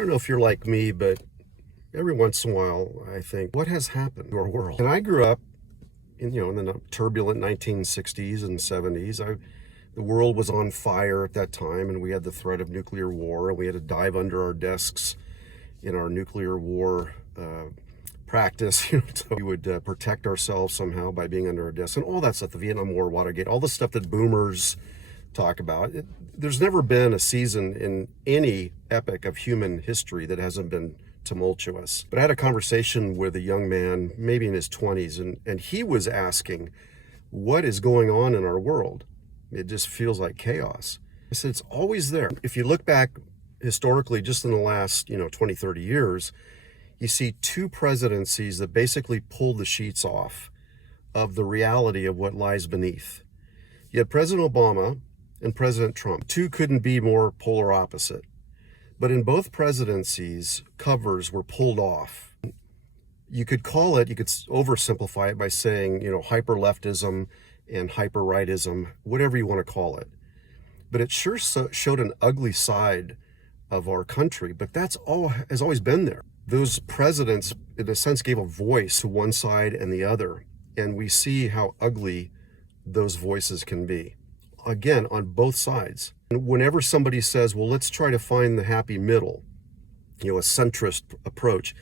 don't know if you're like me, but every once in a while I think, what has happened to our world? And I grew up in the turbulent 1960s and 70s. The world was on fire at that time, and we had the threat of nuclear war, and we had to dive under our desks in our nuclear war practice. So we would protect ourselves somehow by being under our desks, and all that stuff. The Vietnam War, Watergate, all the stuff that boomers talk about. There's never been a season in any epic of human history that hasn't been tumultuous. But I had a conversation with a young man, maybe in his 20s, and he was asking, what is going on in our world? It just feels like chaos. I said, it's always there. If you look back historically, just in the last 20, 30 years, you see two presidencies that basically pulled the sheets off of the reality of what lies beneath. You had President Obama and President Trump. Two couldn't be more polar opposite. But in both presidencies, covers were pulled off. You could oversimplify it by saying, hyper-leftism and hyper-rightism, whatever you want to call it. But it sure showed an ugly side of our country, but has always been there. Those presidents, in a sense, gave a voice to one side and the other, and we see how ugly those voices can be. Again, on both sides. And whenever somebody says, well, let's try to find the happy middle, a centrist approach,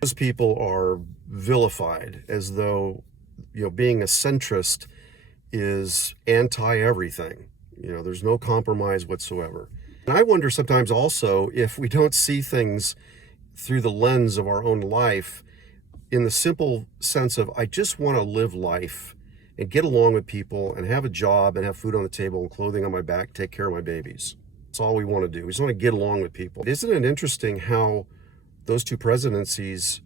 those people are vilified as though, being a centrist is anti-everything. There's no compromise whatsoever. And I wonder sometimes also if we don't see things through the lens of our own life in the simple sense of, I just want to live life and get along with people and have a job and have food on the table and clothing on my back, take care of my babies. That's all we want to do. We just want to get along with people. Isn't it interesting how those two presidencies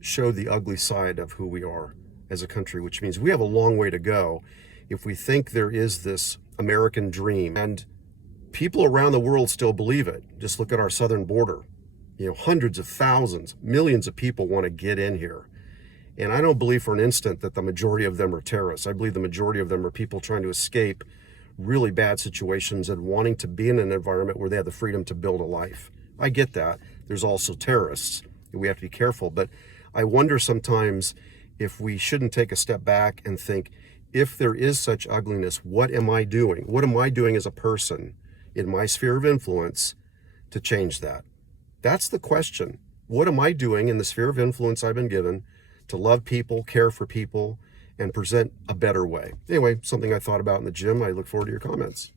showed the ugly side of who we are as a country, which means we have a long way to go if we think there is this American dream. And people around the world still believe it. Just look at our southern border. Hundreds of thousands, millions of people want to get in here. And I don't believe for an instant that the majority of them are terrorists. I believe the majority of them are people trying to escape really bad situations and wanting to be in an environment where they have the freedom to build a life. I get that. There's also terrorists. We have to be careful. But I wonder sometimes if we shouldn't take a step back and think, if there is such ugliness, what am I doing? What am I doing as a person in my sphere of influence to change that? That's the question. What am I doing in the sphere of influence I've been given to love people, care for people, and present a better way? Anyway, something I thought about in the gym. I look forward to your comments.